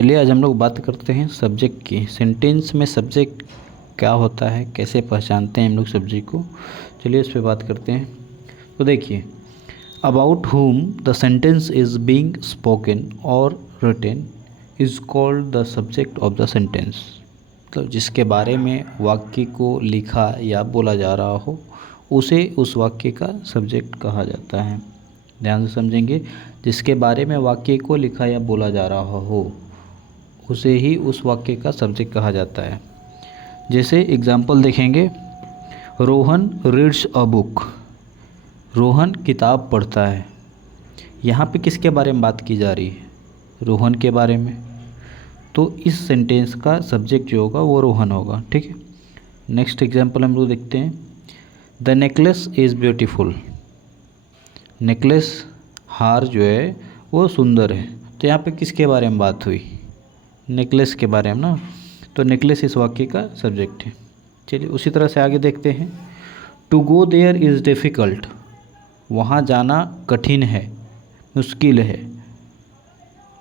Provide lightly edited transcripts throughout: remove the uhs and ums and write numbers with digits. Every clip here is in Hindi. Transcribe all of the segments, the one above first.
चलिए आज हम लोग बात करते हैं सब्जेक्ट की। सेंटेंस में सब्जेक्ट क्या होता है, कैसे पहचानते हैं हम लोग सब्जेक्ट को, चलिए इस पे बात करते हैं। तो देखिए, about whom the sentence is being spoken or written is called the subject of the sentence. तो जिसके बारे में वाक्य को लिखा या बोला जा रहा हो उसे उस वाक्य का सब्जेक्ट कहा जाता है। ध्यान से समझेंगे, जिसके बारे में वाक्य को लिखा या बोला जा रहा हो उसे ही उस वाक्य का सब्जेक्ट कहा जाता है। जैसे एग्जाम्पल देखेंगे, Rohan reads a book. Rohan किताब पढ़ता है। यहाँ पे किसके बारे में बात की जा रही है? रोहन के बारे में। तो इस सेंटेंस का सब्जेक्ट जो होगा वो रोहन होगा। ठीक है, नेक्स्ट एग्जाम्पल हम लोग देखते हैं, the necklace is beautiful. Necklace, हार जो है वो सुंदर है। तो यहाँ पे किसके बारे में बात हुई? नेकलेस के बारे में ना। तो नेकलेस इस वाक्य का सब्जेक्ट है। चलिए उसी तरह से आगे देखते हैं, to go there is difficult. वहाँ जाना कठिन है, मुश्किल है।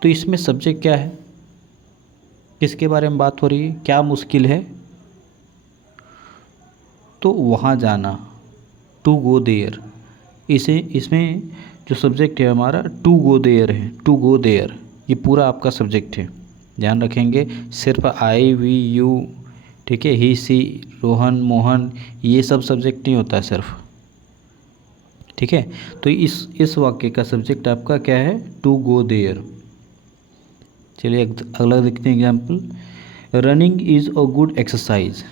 तो इसमें सब्जेक्ट क्या है? किसके बारे में बात हो रही है? क्या मुश्किल है? तो वहाँ जाना, टू गो देयर। इसमें जो सब्जेक्ट है हमारा टू गो देयर है। टू गो देयर ये पूरा आपका सब्जेक्ट है। ध्यान रखेंगे, सिर्फ आई वी यू, ठीक है, ही सी, रोहन मोहन, ये सब सब्जेक्ट नहीं होता है सिर्फ। ठीक है, तो इस वाक्य का सब्जेक्ट आपका क्या है? To go there. चलिए अगला देखते हैं example, running is a good exercise.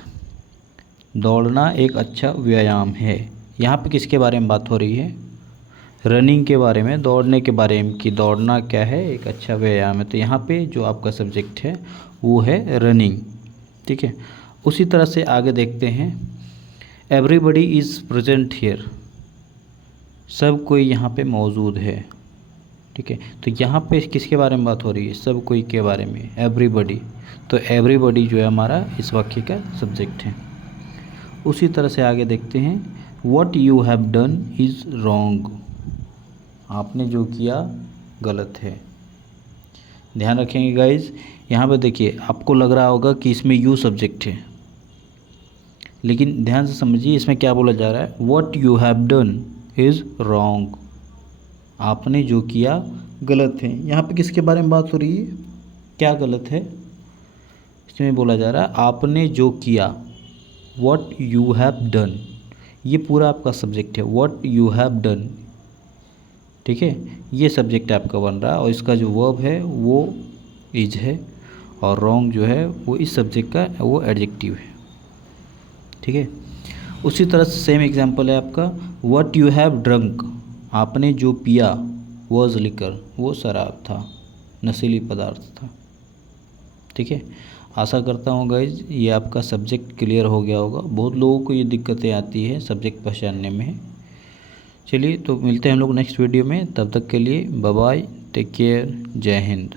दौड़ना एक अच्छा व्यायाम है। यहाँ पे किसके बारे में बात हो रही है? रनिंग के बारे में, दौड़ने के बारे में, कि दौड़ना क्या है? एक अच्छा व्यायाम है। तो यहाँ पे जो आपका सब्जेक्ट है वो है रनिंग। ठीक है, उसी तरह से आगे देखते हैं, एवरीबडी इज़ प्रेजेंट हियर। सब कोई यहाँ पे मौजूद है। ठीक है, तो यहाँ पे किसके बारे में बात हो रही है? सब कोई के बारे में, एवरीबडी। तो एवरीबडी जो है हमारा इस वाक्य का सब्जेक्ट है। उसी तरह से आगे देखते हैं, what you have done is wrong. आपने जो किया गलत है। ध्यान रखेंगे गाइज, यहाँ पे देखिए, आपको लग रहा होगा कि इसमें यू सब्जेक्ट है, लेकिन ध्यान से समझिए इसमें क्या बोला जा रहा है, what you have done is wrong. आपने जो किया गलत है। यहाँ पे किसके बारे में बात हो रही है? क्या गलत है? इसमें बोला जा रहा है आपने जो किया, व्हाट यू हैव डन, ये पूरा आपका सब्जेक्ट है, व्हाट यू हैव डन। ठीक है, ये सब्जेक्ट आपका बन रहा है और इसका जो वर्ब है वो इज है और रॉन्ग जो है वो इस सब्जेक्ट का वो एडजेक्टिव है। ठीक है, उसी तरह से सेम एग्जांपल है आपका, व्हाट यू हैव ड्रंक। आपने जो पिया, वॉज लिकर, वो शराब था, नशीली पदार्थ था। ठीक है, आशा करता हूँ गाइज ये आपका सब्जेक्ट क्लियर हो गया होगा। बहुत लोगों को ये दिक्कतें आती है सब्जेक्ट पहचानने में। चलिए तो मिलते हैं हम लोग नेक्स्ट वीडियो में, तब तक के लिए बाय बाय, टेक केयर, जय हिंद।